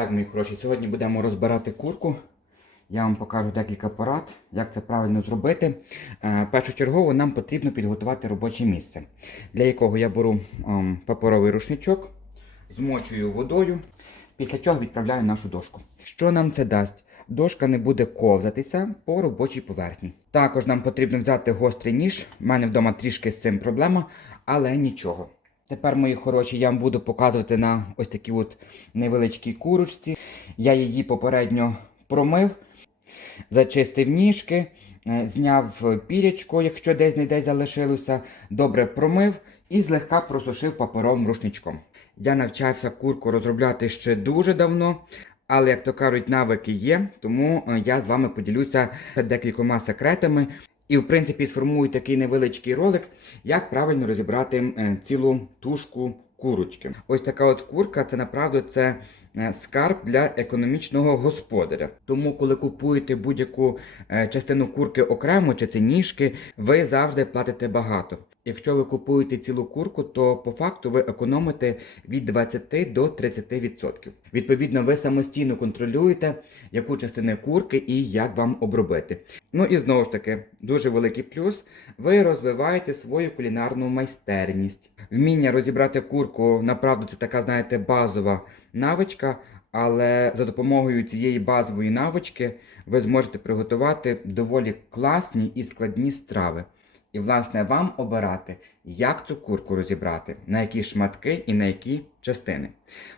Так, мої хороші, сьогодні будемо розбирати курку. Я вам покажу декілька порад, як це правильно зробити. Е, Першочергово нам потрібно підготувати робоче місце, для якого я беру ем, паперовий рушничок, змочую водою, після чого відправляю нашу дошку. Що нам це дасть? Дошка не буде ковзатися по робочій поверхні. Також нам потрібно взяти гострий ніж. У мене вдома трішки з цим проблема, але нічого. Тепер, мої хороші, я вам буду показувати на ось такій от невеличкій курочці. Я її попередньо промив, зачистив ніжки, е, зняв пірячко, якщо десь не десь залишилося, добре промив і злегка просушив паперовим рушничком. Я навчався курку розробляти ще дуже давно. Але, як то кажуть, навики є, тому е, я з вами поділюся декількома секретами і, в принципі, сформую такий невеличкий ролик, як правильно розібрати е, цілу тушку курочки. Ось така от курка, це направду це е, скарб для економічного господаря. Тому, коли купуєте будь-яку е, частину курки окремо, чи це ніжки, ви завжди платите багато. Якщо ви купуєте цілу курку, то по факту ви економите від 20 до 30%. Відповідно, ви самостійно контролюєте, яку частину курки і як вам обробити. Ну і знову ж таки, дуже великий плюс. Ви розвиваєте свою кулінарну майстерність. Вміння розібрати курку, направду, це така, знаєте, базова навичка. Але за допомогою цієї базової навички ви зможете приготувати доволі класні і складні страви. І, власне, вам обирати, як цю курку розібрати, на які шматки і на які частини.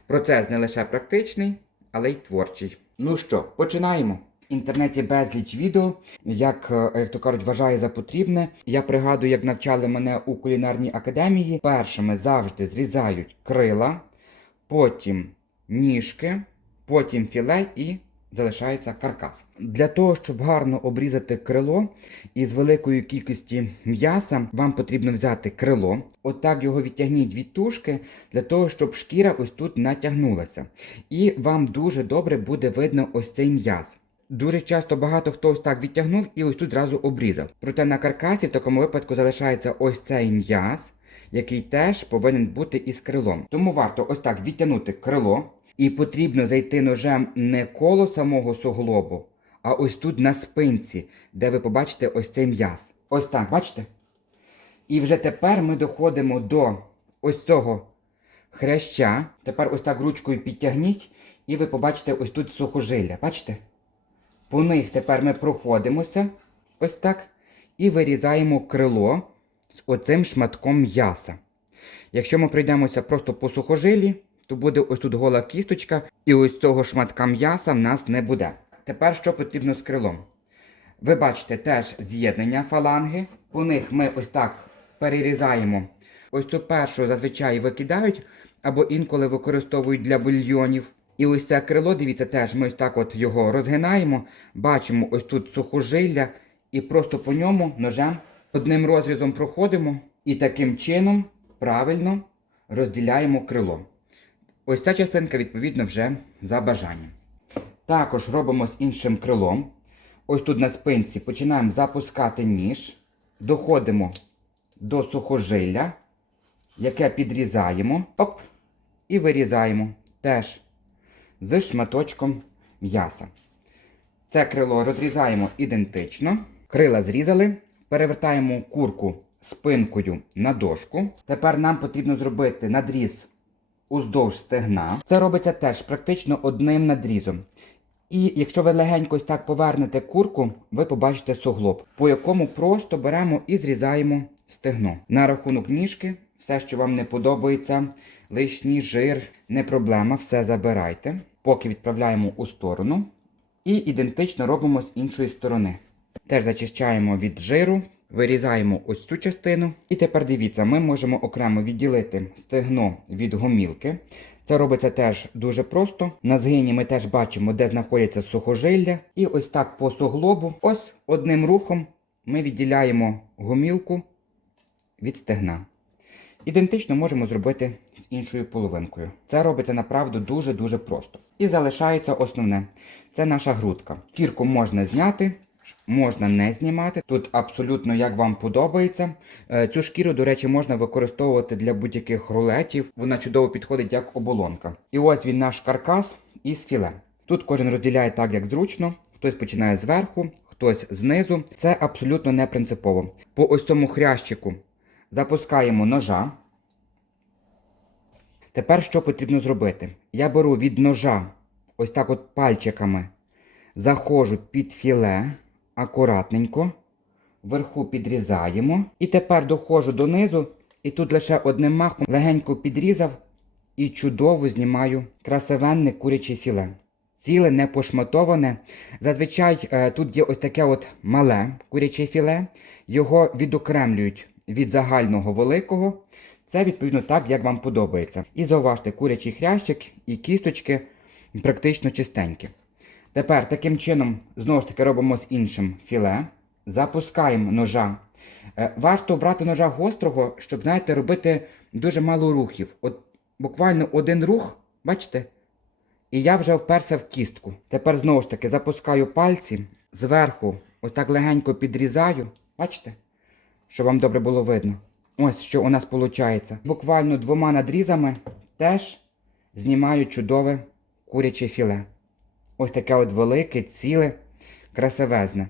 Процес не лише практичний, але й творчий. Ну що, починаємо. В інтернеті безліч відео, як, е, як то кажуть, вважаю за потрібне. Я пригадую, як навчали мене у кулінарній академії. Першими завжди зрізають крила, потім ніжки, потім філе і залишається каркас. Для того, щоб гарно обрізати крило із великої кількості м'яса, вам потрібно взяти крило, отак його відтягніть від тушки, для того, щоб шкіра ось тут натягнулася. І вам дуже добре буде видно ось цей м'яз. Дуже часто багато хто ось так відтягнув і ось тут зразу обрізав. Проте на каркасі в такому випадку залишається ось цей м'яз, який теж повинен бути із крилом. Тому варто ось так відтягнути крило, і потрібно зайти ножем не коло самого суглобу, а ось тут на спинці, де ви побачите ось цей м'яз. Ось так, бачите? І вже тепер ми доходимо до ось цього хряща. Тепер ось так ручкою підтягніть, і ви побачите ось тут сухожилля. Бачите? По них тепер ми проходимося ось так і вирізаємо крило з оцим шматком м'яса. Якщо ми пройдемося просто по сухожилі, то буде ось тут гола кісточка, і ось цього шматка м'яса в нас не буде. Тепер що потрібно з крилом? Ви бачите теж з'єднання фаланги. По них ми ось так перерізаємо. Ось цю першу зазвичай викидають, або інколи використовують для бульйонів. І ось це крило, дивіться, теж ми ось так от його розгинаємо, бачимо ось тут сухожилля, і просто по ньому ножем одним розрізом проходимо і таким чином правильно розділяємо крило. Ось ця частинка, відповідно, вже за бажанням. Також робимо з іншим крилом. Ось тут на спинці починаємо запускати ніж, доходимо до сухожилля, яке підрізаємо, оп, і вирізаємо теж з шматочком м'яса. Це крило розрізаємо ідентично. Крила зрізали, перевертаємо курку спинкою на дошку. Тепер нам потрібно зробити надріз уздовж стегна. Це робиться теж практично одним надрізом. І якщо ви легенько ось так повернете курку, ви побачите суглоб, по якому просто беремо і зрізаємо стегно. На рахунок ніжки, все, що вам не подобається, лишній жир, не проблема, все забирайте. Поки відправляємо у сторону. І ідентично робимо з іншої сторони. Теж зачищаємо від жиру, вирізаємо ось цю частину. І тепер дивіться, ми можемо окремо відділити стегно від гомілки. Це робиться теж дуже просто. На згині ми теж бачимо, де знаходяться сухожилля. І ось так по суглобу, ось одним рухом ми відділяємо гомілку від стегна. Ідентично можемо зробити з іншою половинкою. Це робиться направду дуже-дуже просто. І залишається основне це наша грудка. Кірку можна зняти, можна не знімати. Тут абсолютно як вам подобається. Е, Цю шкіру, до речі, можна використовувати для будь-яких рулетів. Вона чудово підходить як оболонка. І ось він наш каркас із філе. Тут кожен розділяє так, як зручно. Хтось починає зверху, хтось знизу. Це абсолютно не принципово. По ось цьому хрящику запускаємо ножа. Тепер що потрібно зробити? Я беру від ножа ось так от пальчиками, заходжу під філе акуратненько, вверху підрізаємо. І тепер доходжу донизу, і тут лише одним махом легенько підрізав і чудово знімаю красивенне куряче філе. Ціле, не пошматоване. Зазвичай е, тут є ось таке от мале куряче філе. Його відокремлюють від загального великого. Це відповідно так, як вам подобається. І зауважте, курячий хрящик і кісточки практично чистенькі. Тепер таким чином знову ж таки робимо з іншим філе. Запускаємо ножа. Е, Варто брати ножа гострого, щоб, знаєте, робити дуже мало рухів. От буквально один рух, бачите? І я вже вперся в кістку. Тепер знову ж таки запускаю пальці зверху, отак легенько підрізаю. Бачите? Щоб вам добре було видно. Ось що у нас виходить. Буквально двома надрізами теж знімаю чудове куряче філе. Ось таке от велике, ціле, красивезне.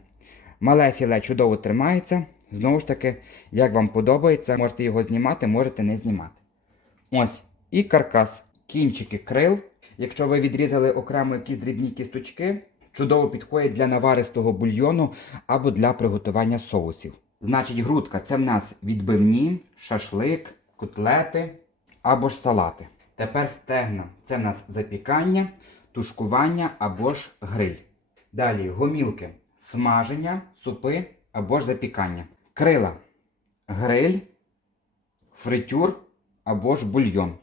Мале філе чудово тримається. Знову ж таки, як вам подобається, можете його знімати, можете не знімати. Ось і каркас, кінчики крил. Якщо ви відрізали окремо якісь дрібні кісточки, чудово підходять для наваристого бульйону або для приготування соусів. Значить, грудка це в нас відбивні, шашлик, котлети або ж салати. Тепер стегна це в нас запікання, тушкування або ж гриль. Далі гомілки, смаження, супи або ж запікання. Крила, гриль, фритюр або ж бульйон.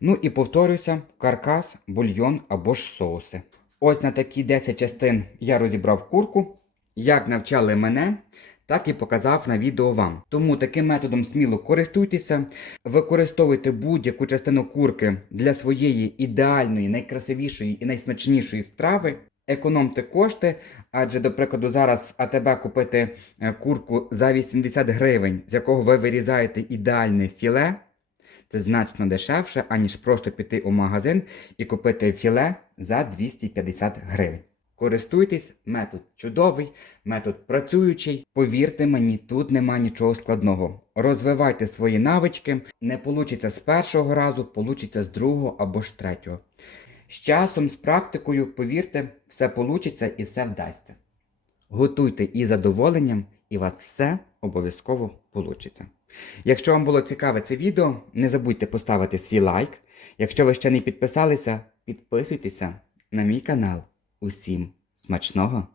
Ну і повторюся, каркас, бульйон або ж соуси. Ось на такі 10 частин я розібрав курку. Як навчали мене, так і показав на відео вам. Тому таким методом сміло користуйтеся, використовуйте будь-яку частину курки для своєї ідеальної, найкрасивішої і найсмачнішої страви. Економте кошти, адже, до прикладу, зараз в АТБ купити е, курку за 80 гривень, з якого ви вирізаєте ідеальне філе. Це значно дешевше, аніж просто піти у магазин і купити філе за 250 гривень. Користуйтесь, метод чудовий, метод працюючий. Повірте мені, тут нема нічого складного. Розвивайте свої навички, не получиться з першого разу, получиться з другого або ж третього. З часом, з практикою, повірте, все получиться і все вдасться. Готуйте із задоволенням, і у вас все обов'язково получиться. Якщо вам було цікаве це відео, не забудьте поставити свій лайк. Якщо ви ще не підписалися, підписуйтеся на мій канал. Усім смачного!